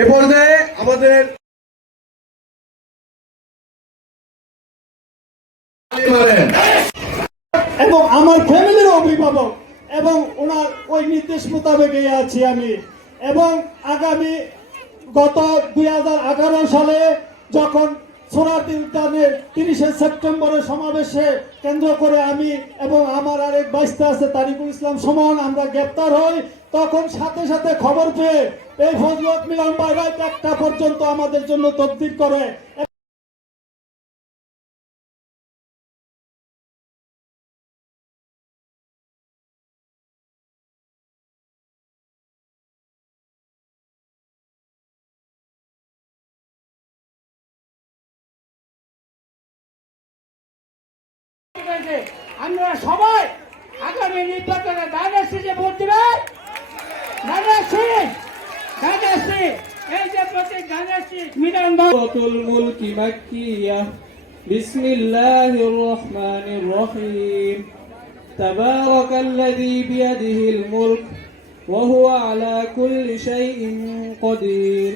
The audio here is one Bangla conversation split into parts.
এ পর্যায়ে আমাদের এবং আমার ফ্যামিলির অভিভাবক এবং ওনার ওই নির্দেশ মোতাবেক আছি আমি। এবং আগামী গত 2011 সালে যখন সোহরাওয়ার্দী উদ্যানের 30শে সেপ্টেম্বরের সমাবেশে কেন্দ্র করে আমি এবং আমার আরেক বাইস্তা আছে তারিকুল ইসলাম সুমন আমরা গ্রেপ্তার হই, তখন সাথে সাথে খবর পেয়ে এই ফজলত মিলন ভাই রাত 1টা পর্যন্ত আমাদের জন্য তদবির করে। আমরা সবাই আগামী নির্বাচনে ধানের ভোট দিবেন। এই যে প্রতীক ধানের মিলন মুলকি মাক্কিয়া বিসমিল্লাহির রহমানির রহিম তাবারাকাল্লাযী বিয়াদিহিল মুলক ওয়া হুয়া আলা কুল্লি শাইইন কাদির।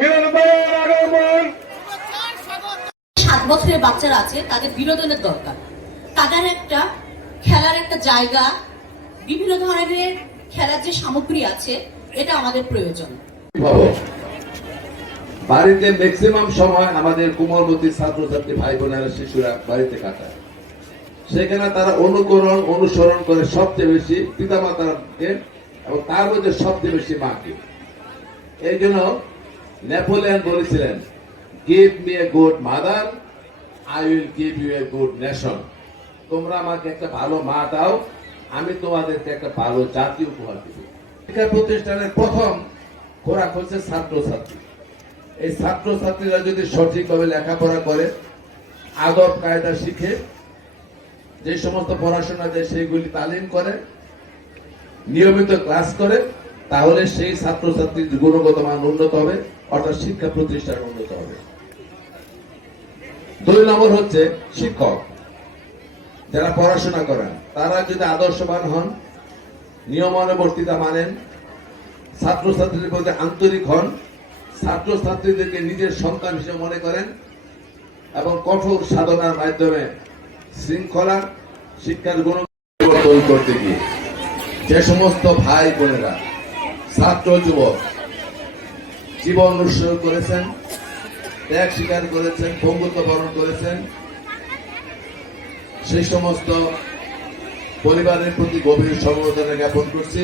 মিলন ভাইয়ের আগমন। 7 বছরের বাচ্চারা আছে, তাদের বিনোদনের দরকার, তাদের একটা খেলার একটা জায়গা, বিভিন্ন ধরনের খেলার যে সামগ্রী আছে, এটা আমাদের প্রয়োজন। বাড়িতে ম্যাক্সিমাম সময় আমাদের কোমলমতি ছাত্রছাত্রী ভাই বোনেরা শিশুরা বাড়িতে কাটায়, সেখানে তারা অনুসরণ করে সবচেয়ে বেশি পিতামাতাকে এবং তার মধ্যে সবচেয়ে বেশি মাকে। এই জন্য নেপোলিয়ন বলেছিলেন, give me a good mother, I will give you a good nation. তোমরা আমাকে একটা ভালো মা দাও, আমি তোমাদেরকে একটা ভালো জাতি উপহার দিব। শিক্ষা প্রতিষ্ঠানের প্রথম খোরাক হচ্ছে ছাত্রছাত্রী। এই ছাত্রছাত্রীরা যদি সঠিকভাবে লেখাপড়া করে, আদব কায়দা শিখে, যে সমস্ত পড়াশোনা দেয় সেইগুলি তালিম করে, নিয়মিত ক্লাস করে, তাহলে সেই ছাত্রছাত্রীর গুণগত মান উন্নত হবে, অর্থাৎ শিক্ষা প্রতিষ্ঠান উন্নত হবে। 2 নম্বর হচ্ছে শিক্ষক, যারা পড়াশোনা করেন তারা যদি আদর্শবান হন, নিয়মানুবর্তিতা মানেন, ছাত্রছাত্রীদের প্রতি আন্তরিক হন, ছাত্রছাত্রীদেরকে নিজের সন্তান হিসেবে মনে করেন এবং কঠোর সাধনার মাধ্যমে শৃঙ্খলা শিক্ষার গুণগত করতে গিয়ে যে সমস্ত ভাই বোনেরা ছাত্র যুবক জীবন উৎসর্গ করেছেন, ত্যাগ স্বীকার করেছেন, পঙ্গুত্ব বরণ করেছেন, সেই সমস্ত পরিবারের প্রতি গভীর সমবেদনা জ্ঞাপন করছি।